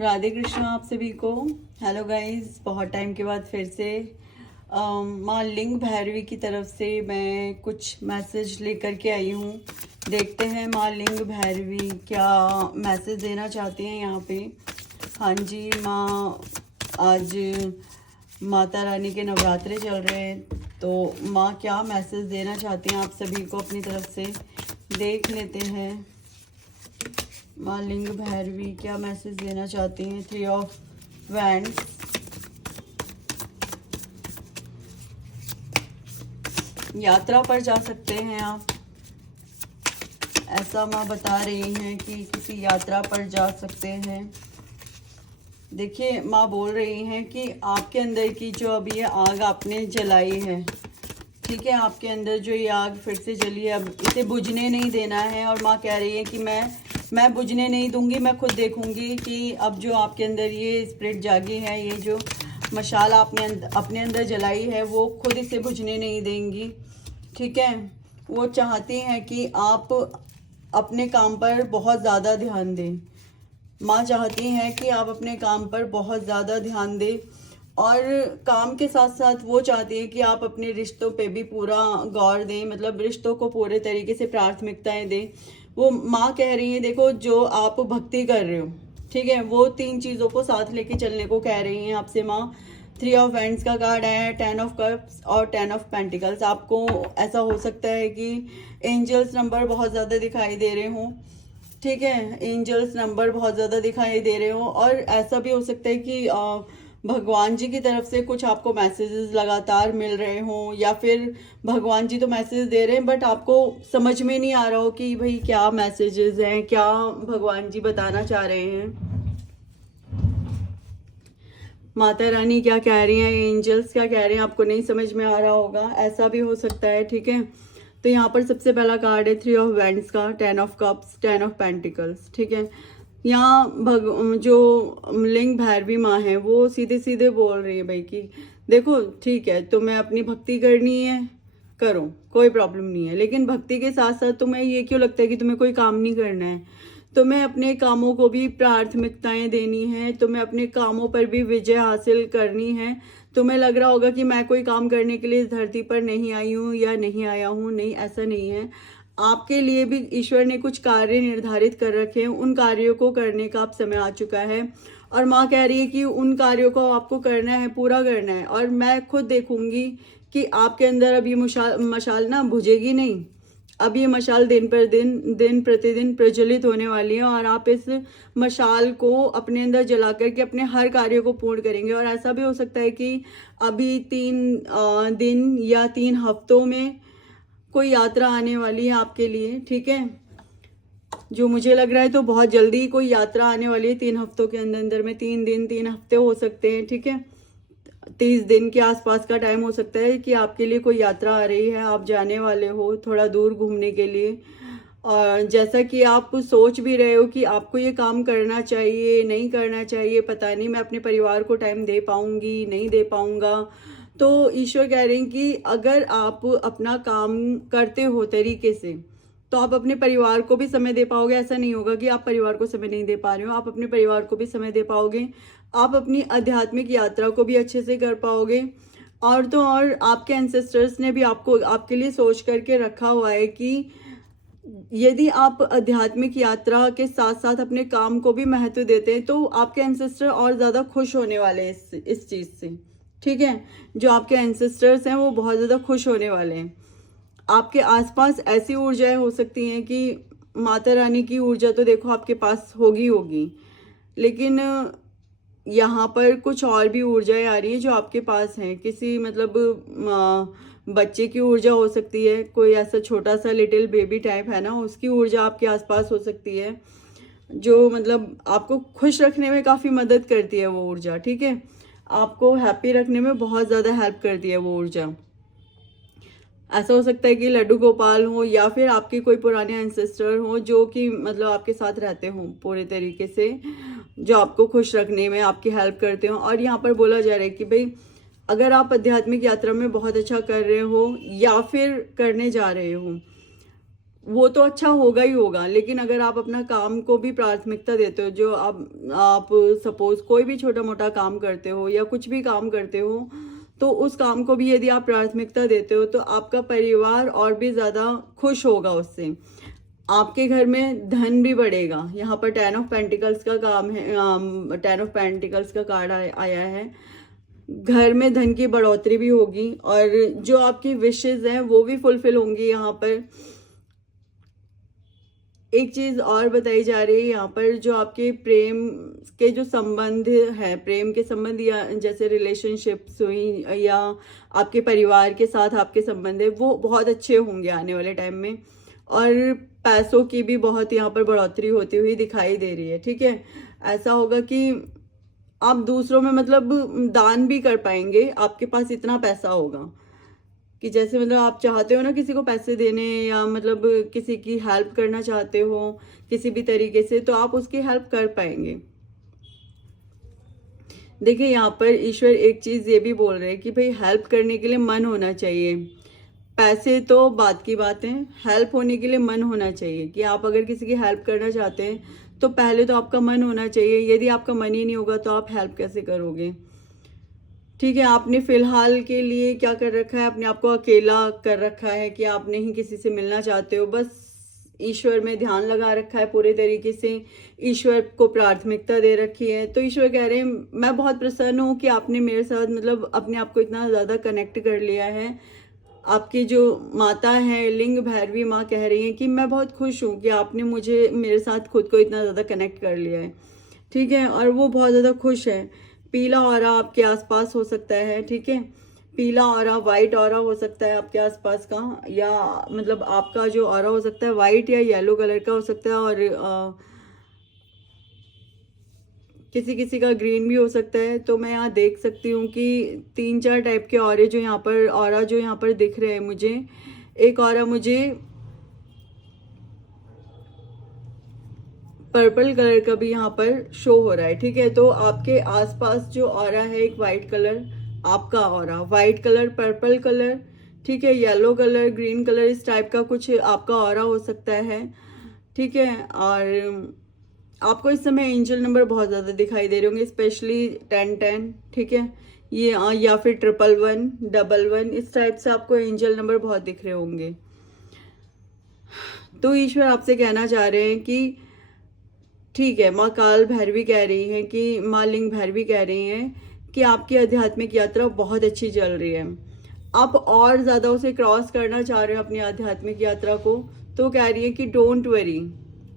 राधे कृष्ण आप सभी को। हेलो गाइस, बहुत टाइम के बाद फिर से माँ लिंग भैरवी की तरफ से मैं कुछ मैसेज लेकर के आई हूँ। देखते हैं माँ लिंग भैरवी क्या मैसेज देना चाहती हैं यहाँ पे। हाँ जी माँ, आज माता रानी के नवरात्रे चल रहे हैं, तो माँ क्या मैसेज देना चाहती हैं आप सभी को अपनी तरफ से, देख लेते हैं। माँ लिंग भैरवी क्या मैसेज देना चाहती हैं। 3 ऑफ वैंड्स, यात्रा पर जा सकते हैं आप, ऐसा माँ बता रही हैं कि किसी यात्रा पर जा सकते हैं। देखिए माँ बोल रही हैं कि आपके अंदर की जो अभी ये आग आपने जलाई है, ठीक है, आपके अंदर जो ये आग फिर से जली है, अब इसे बुझने नहीं देना है। और माँ कह रही है कि मैं बुझने नहीं दूंगी, मैं खुद देखूंगी कि अब जो आपके अंदर ये स्पिरिट जागी है, ये जो मशाल आपने अपने अंदर जलाई है, वो खुद इसे बुझने नहीं देंगी, ठीक है। वो चाहती हैं कि आप अपने काम पर बहुत ज़्यादा ध्यान दें। माँ चाहती हैं कि आप अपने काम पर बहुत ज़्यादा ध्यान दें, और काम के साथ साथ वो चाहती है कि आप अपने रिश्तों पे भी पूरा गौर दें, मतलब रिश्तों को पूरे तरीके से प्राथमिकताएं दें। वो माँ कह रही है, देखो जो आप भक्ति कर रहे हो, ठीक है, वो 3 चीज़ों को साथ लेके चलने को कह रही हैं आपसे माँ। 3 ऑफ वैंड्स का कार्ड है, 10 ऑफ कप्स और 10 ऑफ पेंटिकल्स। आपको ऐसा हो सकता है कि एंजल्स नंबर बहुत ज़्यादा दिखाई दे रहे हों, ठीक है, एंजल्स नंबर बहुत ज़्यादा दिखाई दे रहे हो। और ऐसा भी हो सकता है कि भगवान जी की तरफ से कुछ आपको मैसेजेस लगातार मिल रहे हों, या फिर भगवान जी तो मैसेज दे रहे हैं बट आपको समझ में नहीं आ रहा हो कि भाई क्या मैसेजेस हैं, क्या भगवान जी बताना चाह रहे हैं, माता रानी क्या कह रही हैं, एंजल्स क्या कह रहे हैं, आपको नहीं समझ में आ रहा होगा, ऐसा भी हो सकता है, ठीक है। तो यहाँ पर सबसे पहला कार्ड है 3 ऑफ वैंड्स का, 10 ऑफ कप्स, 10 ऑफ पेंटिकल्स, ठीक है। यहाँ जो लिंग भैरवी माँ है वो सीधे सीधे बोल रही है भाई कि देखो ठीक है, तुम्हें अपनी भक्ति करनी है, करो, कोई प्रॉब्लम नहीं है, लेकिन भक्ति के साथ साथ तुम्हें ये क्यों लगता है कि तुम्हें कोई काम नहीं करना है। तुम्हें अपने कामों को भी प्राथमिकताएं देनी है, तुम्हें अपने कामों पर भी विजय हासिल करनी है। तुम्हें लग रहा होगा कि मैं कोई काम करने के लिए इस धरती पर नहीं आई हूँ या नहीं आया हूँ, नहीं, ऐसा नहीं है। आपके लिए भी ईश्वर ने कुछ कार्य निर्धारित कर रखे हैं, उन कार्यों को करने का अब समय आ चुका है। और माँ कह रही है कि उन कार्यों को आपको करना है, पूरा करना है, और मैं खुद देखूंगी कि आपके अंदर अब ये मशाल ना बुझेगी नहीं। अब ये मशाल दिन प्रतिदिन प्रज्वलित होने वाली है, और आप इस मशाल को अपने अंदर जला करके अपने हर कार्य को पूर्ण करेंगे। और ऐसा भी हो सकता है कि अभी 3 दिन या 3 हफ्तों में कोई यात्रा आने वाली है आपके लिए, ठीक है। जो मुझे लग रहा है तो बहुत जल्दी कोई यात्रा आने वाली है, 3 हफ्तों के अंदर अंदर में, 3 दिन 3 हफ्ते हो सकते हैं, ठीक है। 30 दिन के आसपास का टाइम हो सकता है कि आपके लिए कोई यात्रा आ रही है, आप जाने वाले हो थोड़ा दूर घूमने के लिए। और जैसा कि आप सोच भी रहे हो कि आपको ये काम करना चाहिए, नहीं करना चाहिए, पता नहीं मैं अपने परिवार को टाइम दे पाऊंगी, नहीं दे पाऊंगा, तो ईश्वर कह रहे हैं कि अगर आप अपना काम करते हो तरीके से, तो आप अपने परिवार को भी समय दे पाओगे। ऐसा नहीं होगा कि आप परिवार को समय नहीं दे पा रहे हो, आप अपने परिवार को भी समय दे पाओगे, आप अपनी आध्यात्मिक यात्रा को भी अच्छे से कर पाओगे। और तो और आपके एंसेस्टर्स ने भी आपको आपके लिए सोच करके रखा हुआ है कि यदि आप आध्यात्मिक यात्रा के साथ साथ अपने काम को भी महत्व देते हैं, तो आपके एंसेस्टर और ज़्यादा खुश होने वाले हैं इस चीज़ से, ठीक है। जो आपके एंसेस्टर्स हैं वो बहुत ज़्यादा खुश होने वाले हैं। आपके आसपास ऐसी ऊर्जाएं हो सकती हैं कि माता रानी की ऊर्जा तो देखो आपके पास होगी, लेकिन यहाँ पर कुछ और भी ऊर्जाएं आ रही है जो आपके पास हैं। किसी मतलब बच्चे की ऊर्जा हो सकती है, कोई ऐसा छोटा सा लिटिल बेबी टाइप है ना, उसकी ऊर्जा आपके आसपास हो सकती है, जो मतलब आपको खुश रखने में काफ़ी मदद करती है वो ऊर्जा, ठीक है। आपको हैप्पी रखने में बहुत ज़्यादा हेल्प करती है वो ऊर्जा। ऐसा हो सकता है कि लड्डू गोपाल हो, या फिर आपके कोई पुराने एंसेस्टर हो जो कि मतलब आपके साथ रहते हों पूरे तरीके से, जो आपको खुश रखने में आपकी हेल्प करते हो। और यहाँ पर बोला जा रहा है कि भाई अगर आप आध्यात्मिक यात्रा में बहुत अच्छा कर रहे हो या फिर करने जा रहे हो, वो तो अच्छा होगा ही होगा, लेकिन अगर आप अपना काम को भी प्राथमिकता देते हो, जो आप सपोज कोई भी छोटा मोटा काम करते हो या कुछ भी काम करते हो, तो उस काम को भी यदि आप प्राथमिकता देते हो तो आपका परिवार और भी ज़्यादा खुश होगा उससे। आपके घर में धन भी बढ़ेगा। यहाँ पर 10 ऑफ पेंटिकल्स का काम है, 10 ऑफ पेंटिकल्स का कार्ड आया है। घर में धन की बढ़ोतरी भी होगी और जो आपकी विशेज हैं वो भी फुलफिल होंगी। यहाँ पर एक चीज और बताई जा रही है, यहाँ पर जो आपके प्रेम के जो संबंध है, प्रेम के संबंध या जैसे रिलेशनशिप्स हुई या आपके परिवार के साथ आपके संबंध है, वो बहुत अच्छे होंगे आने वाले टाइम में। और पैसों की भी बहुत यहाँ पर बढ़ोतरी होती हुई दिखाई दे रही है। ठीक है, ऐसा होगा कि आप दूसरों में मतलब दान भी कर पाएंगे, आपके पास इतना पैसा होगा कि जैसे मतलब आप चाहते हो ना किसी को पैसे देने या मतलब किसी की हेल्प करना चाहते हो किसी भी तरीके से, तो आप उसकी हेल्प कर पाएंगे। देखिए यहाँ पर ईश्वर एक चीज ये भी बोल रहे हैं कि भाई हेल्प करने के लिए मन होना चाहिए। पैसे तो बात की बात है, हेल्प होने के लिए मन होना चाहिए। कि आप अगर किसी की हेल्प करना चाहते हैं तो पहले तो आपका मन होना चाहिए। यदि आपका मन ही नहीं होगा तो आप हेल्प कैसे करोगे। ठीक है, आपने फिलहाल के लिए क्या कर रखा है, अपने आप को अकेला कर रखा है कि आप नहीं किसी से मिलना चाहते हो, बस ईश्वर में ध्यान लगा रखा है पूरे तरीके से, ईश्वर को प्राथमिकता दे रखी है। तो ईश्वर कह रहे हैं मैं बहुत प्रसन्न हूँ कि आपने मेरे साथ मतलब अपने आप को इतना ज़्यादा कनेक्ट कर लिया है। आपकी जो माता है लिंग भैरवी माँ कह रही हैं कि मैं बहुत खुश हूँ कि आपने मुझे मेरे साथ खुद को इतना ज़्यादा कनेक्ट कर लिया है। ठीक है, और वो बहुत ज़्यादा खुश है। पीला ऑरा आपके आसपास हो सकता है। ठीक है, पीला ऑरा, वाइट ऑरा हो सकता है आपके आसपास का, या मतलब आपका जो ऑरा हो सकता है वाइट या येलो कलर का हो सकता है, और किसी किसी का ग्रीन भी हो सकता है। तो मैं यहाँ देख सकती हूँ कि 3-4 टाइप के ऑरे जो यहाँ पर ऑरा जो यहाँ पर दिख रहे हैं मुझे। एक ऑरा मुझे पर्पल कलर का भी यहाँ पर शो हो रहा है। ठीक है, तो आपके आसपास जो ऑरा है एक वाइट कलर, आपका aura white colour, purple colour, ठीक है, येलो कलर, ग्रीन कलर, इस टाइप का कुछ आपका ऑरा हो सकता है। ठीक है, और आपको इस समय एंजल नंबर बहुत ज़्यादा दिखाई दे रहे होंगे, स्पेशली 10-10। ठीक है, ये या फिर 111, 11, इस टाइप से आपको एंजल नंबर बहुत दिख रहे होंगे। तो ईश्वर आपसे कहना चाह रहे हैं कि ठीक है, माँ काल भैरवी कह रही हैं कि माँ लिंग भैरवी कह रही हैं कि आपकी आध्यात्मिक यात्रा बहुत अच्छी चल रही है। आप और ज़्यादा उसे क्रॉस करना चाह रहे हो अपनी आध्यात्मिक यात्रा को, तो कह रही है कि डोंट वरी,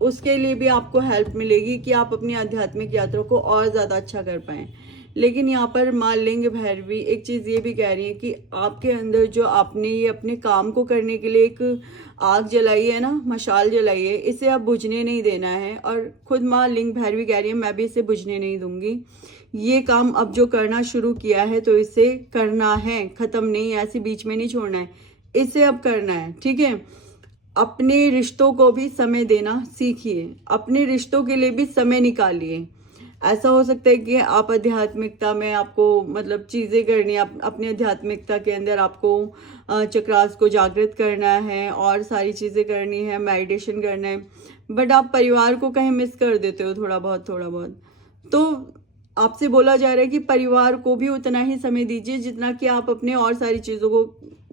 उसके लिए भी आपको हेल्प मिलेगी कि आप अपनी आध्यात्मिक यात्रा को और ज़्यादा अच्छा कर पाएँ। लेकिन यहाँ पर माँ लिंग भैरवी एक चीज़ ये भी कह रही है कि आपके अंदर जो आपने ये अपने काम को करने के लिए एक आग जलाई है ना, मशाल जलाई है, इसे आप बुझने नहीं देना है। और खुद माँ लिंग भैरवी कह रही है मैं भी इसे बुझने नहीं दूंगी। ये काम अब जो करना शुरू किया है तो इसे करना है, खत्म नहीं, ऐसे बीच में नहीं छोड़ना है, इसे अब करना है। ठीक है, अपने रिश्तों को भी समय देना सीखिए, अपने रिश्तों के लिए भी समय निकालिए। ऐसा हो सकता है कि आप आध्यात्मिकता में आपको मतलब चीज़ें करनी है, अपनी आध्यात्मिकता के अंदर आपको चक्रास को जागृत करना है और सारी चीज़ें करनी है, मेडिटेशन करना है, बट आप परिवार को कहीं मिस कर देते हो थोड़ा बहुत। तो आपसे बोला जा रहा है कि परिवार को भी उतना ही समय दीजिए जितना कि आप अपने और सारी चीज़ों को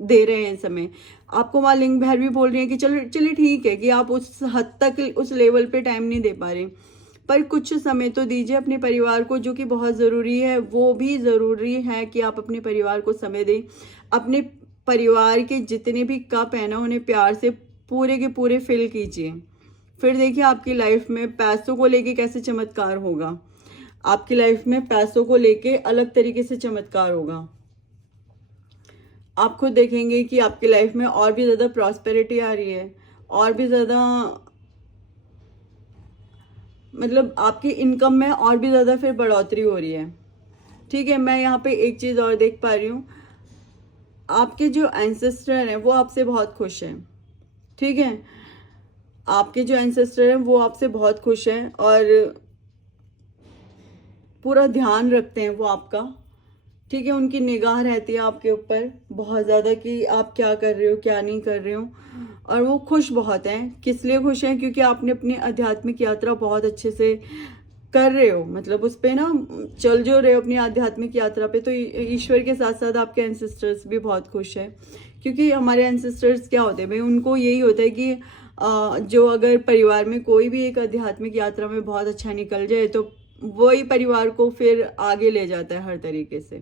दे रहे हैं समय। आपको वहाँ लिंग भैरवी बोल रही है कि चलो चलिए ठीक है कि आप उस हद तक उस लेवल पे टाइम नहीं दे पा रहे, पर कुछ समय तो दीजिए अपने परिवार को, जो कि बहुत ज़रूरी है। वो भी ज़रूरी है कि आप अपने परिवार को समय दें। अपने परिवार के जितने भी कप हैं ना, उन्हें प्यार से पूरे के पूरे फिल कीजिए। फिर देखिए आपकी लाइफ में पैसों को लेके कैसे चमत्कार होगा। आपकी लाइफ में पैसों को लेके अलग तरीके से चमत्कार होगा। आप खुद देखेंगे कि आपकी लाइफ में और भी ज़्यादा प्रॉस्पेरिटी आ रही है, और भी ज़्यादा मतलब आपकी इनकम में और भी ज़्यादा फिर बढ़ोतरी हो रही है। ठीक है, मैं यहाँ पे एक चीज़ और देख पा रही हूँ, आपके जो एंसेस्टर हैं वो आपसे बहुत खुश हैं। ठीक है, आपके जो एंसेस्टर हैं वो आपसे बहुत खुश हैं और पूरा ध्यान रखते हैं वो आपका। ठीक है। उनकी निगाह रहती है आपके ऊपर बहुत ज़्यादा कि आप क्या कर रहे हो, क्या नहीं कर रहे हो। और वो खुश बहुत हैं। किस लिए खुश हैं? क्योंकि आपने अपनी आध्यात्मिक यात्रा बहुत अच्छे से कर रहे हो, मतलब उस पे ना चल जो रहे हो अपनी आध्यात्मिक यात्रा पे। तो ईश्वर के साथ साथ आपके एंसेस्टर्स भी बहुत खुश हैं। क्योंकि हमारे एंसेस्टर्स क्या होते हैं भाई, उनको यही होता है कि जो अगर परिवार में कोई भी एक आध्यात्मिक यात्रा में बहुत अच्छा निकल जाए तो वही परिवार को फिर आगे ले जाता है हर तरीके से।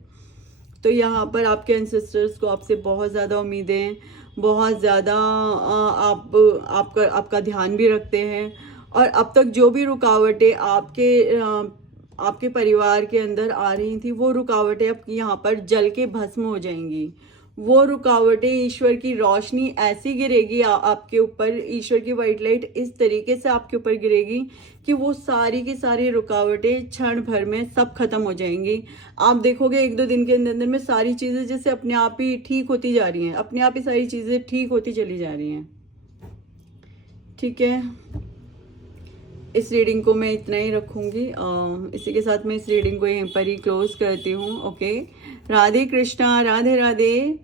तो यहाँ पर आपके एंसेस्टर्स को आपसे बहुत ज़्यादा उम्मीदें हैं, बहुत ज़्यादा आपका ध्यान भी रखते हैं। और अब तक जो भी रुकावटें आपके परिवार के अंदर आ रही थी, वो रुकावटें अब यहाँ पर जल के भस्म हो जाएंगी। वो रुकावटें, ईश्वर की रोशनी ऐसी गिरेगी आपके ऊपर, ईश्वर की वाइट लाइट इस तरीके से आपके ऊपर गिरेगी कि वो सारी की सारी रुकावटें क्षण भर में सब खत्म हो जाएंगी। आप देखोगे 1-2 दिन के अंदर अंदर में सारी चीज़ें जैसे अपने आप ही ठीक होती जा रही हैं, अपने आप ही सारी चीज़ें ठीक होती चली जा रही हैं। ठीक है, इस रीडिंग को मैं इतना ही रखूँगी। इसी के साथ मैं इस रीडिंग को यहीं पर ही क्लोज करती हूँ। ओके, राधे कृष्णा, राधे राधे।